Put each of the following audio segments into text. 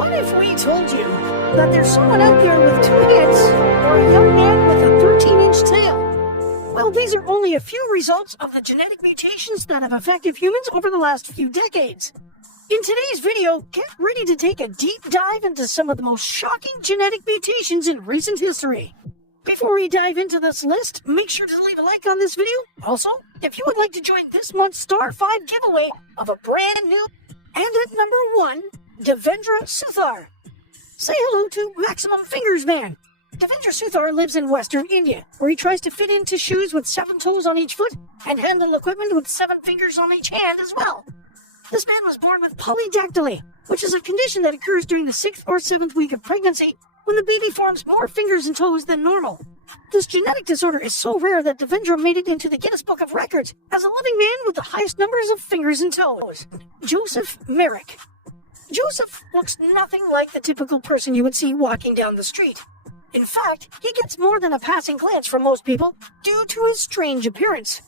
What if we told you that there's someone out there with 2 heads or a young man with a 13-inch tail? Well, these are only a few results of the genetic mutations that have affected humans over the last few decades. In today's video, get ready to take a deep dive into some of the most shocking genetic mutations in recent history. Before we dive into this list, make sure to leave a like on this video. Also, if you would like to join this month's Star 5 giveaway of a brand new, and at number 1, Devendra Suthar. Say hello to Maximum Fingers Man. Devendra Suthar lives in Western India, where he tries to fit into shoes with 7 toes on each foot and handle equipment with 7 fingers on each hand as well. This man was born with polydactyly, which is a condition that occurs during the 6th or 7th week of pregnancy when the baby forms more fingers and toes than normal. This genetic disorder is so rare that Devendra made it into the Guinness Book of Records as a living man with the highest numbers of fingers and toes. Joseph Merrick. Joseph looks nothing like the typical person you would see walking down the street. In fact, he gets more than a passing glance from most people due to his strange appearance.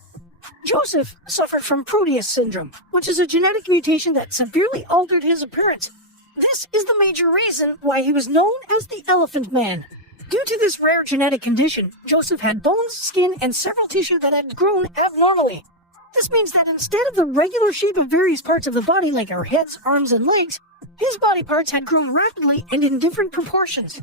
Joseph suffered from Proteus syndrome, which is a genetic mutation that severely altered his appearance. This is the major reason why he was known as the Elephant Man. Due to this rare genetic condition, Joseph had bones, skin, and several tissue that had grown abnormally. This means that instead of the regular shape of various parts of the body like our heads, arms, and legs, his body parts had grown rapidly and in different proportions.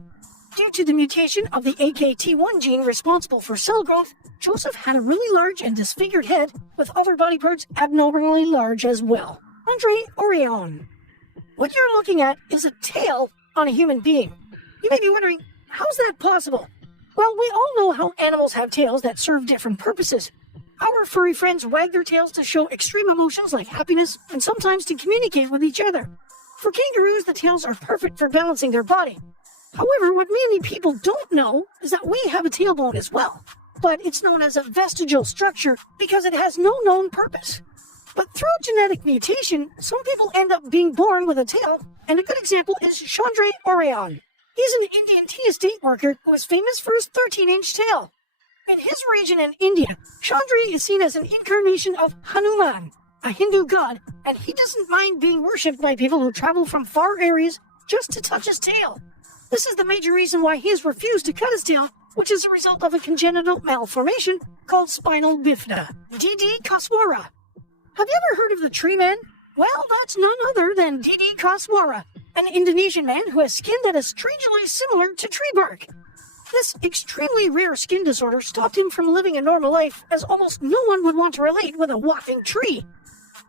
Due to the mutation of the AKT1 gene responsible for cell growth, Joseph had a really large and disfigured head with other body parts abnormally large as well. Andre Orion. What you're looking at is a tail on a human being. You may be wondering, how's that possible? Well, we all know how animals have tails that serve different purposes. Our furry friends wag their tails to show extreme emotions like happiness and sometimes to communicate with each other. For kangaroos, the tails are perfect for balancing their body. However, what many people don't know is that we have a tailbone as well. But it's known as a vestigial structure because it has no known purpose. But through genetic mutation, some people end up being born with a tail, and a good example is Chandra Orion. He's an Indian tea estate worker who is famous for his 13-inch tail. In his region in India, Chandra is seen as an incarnation of Hanuman, a Hindu god, and he doesn't mind being worshipped by people who travel from far areas just to touch his tail. This is the major reason why he has refused to cut his tail, which is a result of a congenital malformation called spinal bifida. Didi Kaswara. Have you ever heard of the tree man? Well, that's none other than Didi Kaswara, an Indonesian man who has skin that is strangely similar to tree bark. This extremely rare skin disorder stopped him from living a normal life, as almost no one would want to relate with a walking tree.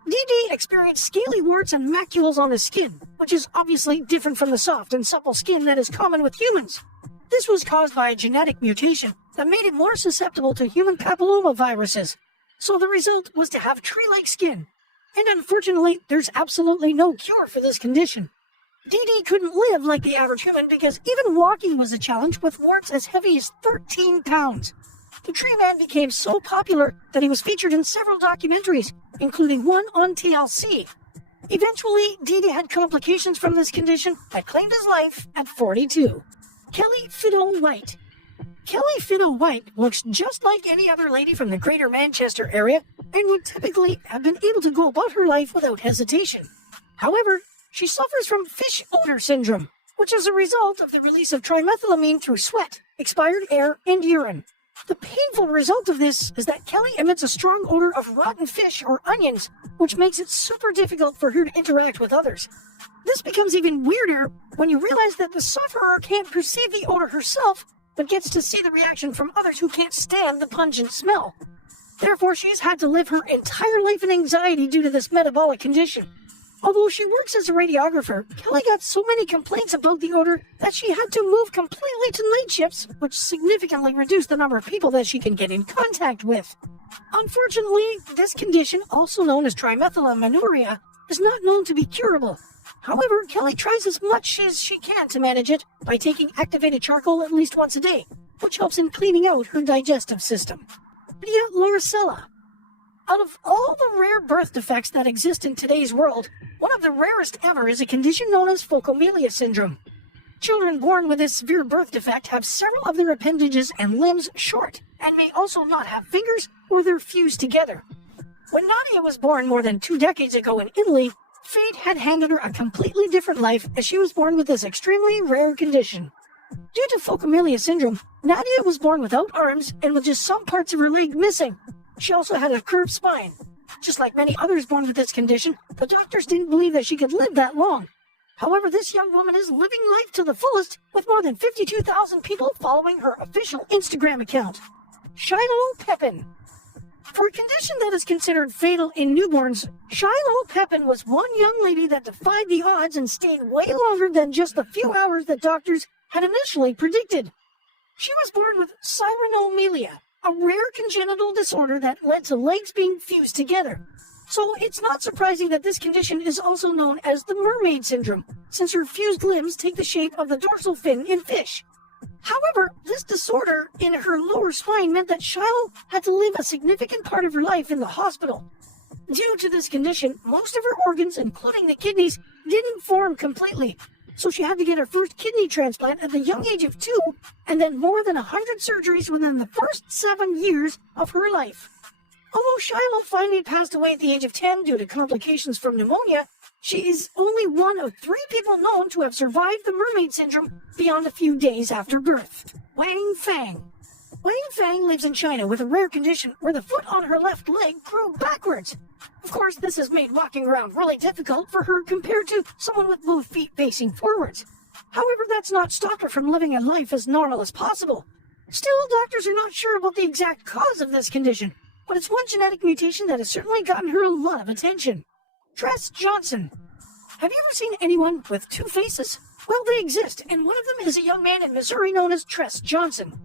Didi experienced scaly warts and macules on his skin, which is obviously different from the soft and supple skin that is common with humans. This was caused by a genetic mutation that made him more susceptible to human papillomaviruses, so the result was to have tree-like skin. And unfortunately, there's absolutely no cure for this condition. Didi couldn't live like the average human because even walking was a challenge with warts as heavy as 13 pounds. The tree man became so popular that he was featured in several documentaries, including one on TLC. Eventually, Didi had complications from this condition that claimed his life at 42. Kelly Fido White. Kelly Fido White looks just like any other lady from the greater Manchester area and would typically have been able to go about her life without hesitation. However, she suffers from fish odor syndrome, which is a result of the release of trimethylamine through sweat, expired air, and urine. The painful result of this is that Kelly emits a strong odor of rotten fish or onions, which makes it super difficult for her to interact with others. This becomes even weirder when you realize that the sufferer can't perceive the odor herself, but gets to see the reaction from others who can't stand the pungent smell. Therefore, she's had to live her entire life in anxiety due to this metabolic condition. Although she works as a radiographer, Kelly got so many complaints about the odor that she had to move completely to night shifts, which significantly reduced the number of people that she can get in contact with. Unfortunately, this condition, also known as trimethylaminuria, is not known to be curable. However, Kelly tries as much as she can to manage it by taking activated charcoal at least once a day, which helps in cleaning out her digestive system. Lydia Lauricella. Out of all the rare birth defects that exist in today's world, one of the rarest ever is a condition known as phocomelia syndrome. Children born with this severe birth defect have several of their appendages and limbs short, and may also not have fingers or they're fused together. When Nadia was born more than 2 decades ago in Italy, Fate had handed her a completely different life as she was born with this extremely rare condition. Due to Phocomelia syndrome, Nadia was born without arms and with just some parts of her leg missing. She also had a curved spine. Just like many others born with this condition, the doctors didn't believe that she could live that long. However, this young woman is living life to the fullest, with more than 52,000 people following her official Instagram account. Shiloh Pepin. For a condition that is considered fatal in newborns, Shiloh Pepin was one young lady that defied the odds and stayed way longer than just the few hours that doctors had initially predicted. She was born with cyanomelia, a rare congenital disorder that led to legs being fused together. So it's not surprising that this condition is also known as the mermaid syndrome, since her fused limbs take the shape of the dorsal fin in fish. However, this disorder in her lower spine meant that Shiloh had to live a significant part of her life in the hospital. Due to this condition, most of her organs, including the kidneys, didn't form completely, so she had to get her first kidney transplant at the young age of 2, and then more than 100 surgeries within the first 7 years of her life. Although Shiloh finally passed away at the age of 10 due to complications from pneumonia, she is only one of 3 people known to have survived the mermaid syndrome beyond a few days after birth. Wang Fang. Wang Fang lives in China with a rare condition where the foot on her left leg grew backwards. Of course, this has made walking around really difficult for her compared to someone with both feet facing forwards. However, that's not stopped her from living a life as normal as possible. Still, doctors are not sure about the exact cause of this condition, but it's one genetic mutation that has certainly gotten her a lot of attention. Tress Johnson. Have you ever seen anyone with 2 faces? Well, they exist, and one of them is a young man in Missouri known as Tress Johnson.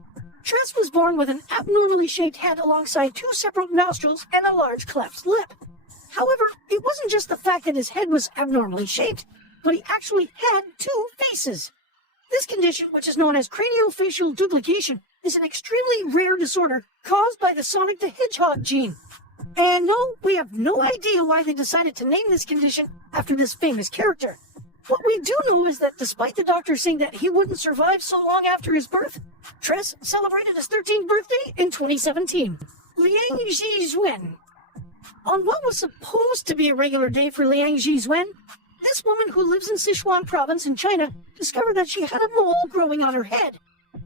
Tress was born with an abnormally shaped head alongside 2 separate nostrils and a large cleft lip. However, it wasn't just the fact that his head was abnormally shaped, but he actually had 2 faces. This condition, which is known as craniofacial duplication, is an extremely rare disorder caused by the Sonic the Hedgehog gene. And no, we have no idea why they decided to name this condition after this famous character. What we do know is that despite the doctor saying that he wouldn't survive so long after his birth, Tress celebrated his 13th birthday in 2017. Liang Zhizwen. On what was supposed to be a regular day for Liang Zhizwen, this woman who lives in Sichuan province in China discovered that she had a mole growing on her head.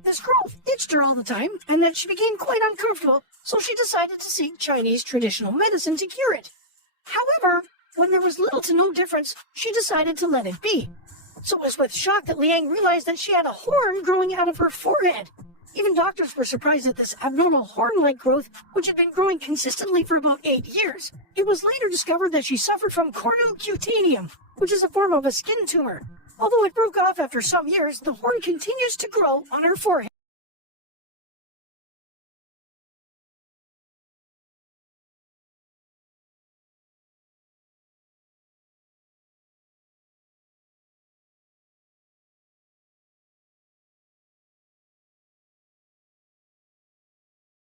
This growth itched her all the time, and that she became quite uncomfortable, so she decided to seek Chinese traditional medicine to cure it. However, when there was little to no difference, she decided to let it be. So it was with shock that Liang realized that she had a horn growing out of her forehead. Even doctors were surprised at this abnormal horn-like growth, which had been growing consistently for about 8 years. It was later discovered that she suffered from cornucutaneum, which is a form of a skin tumor. Although it broke off after some years, the horn continues to grow on her forehead.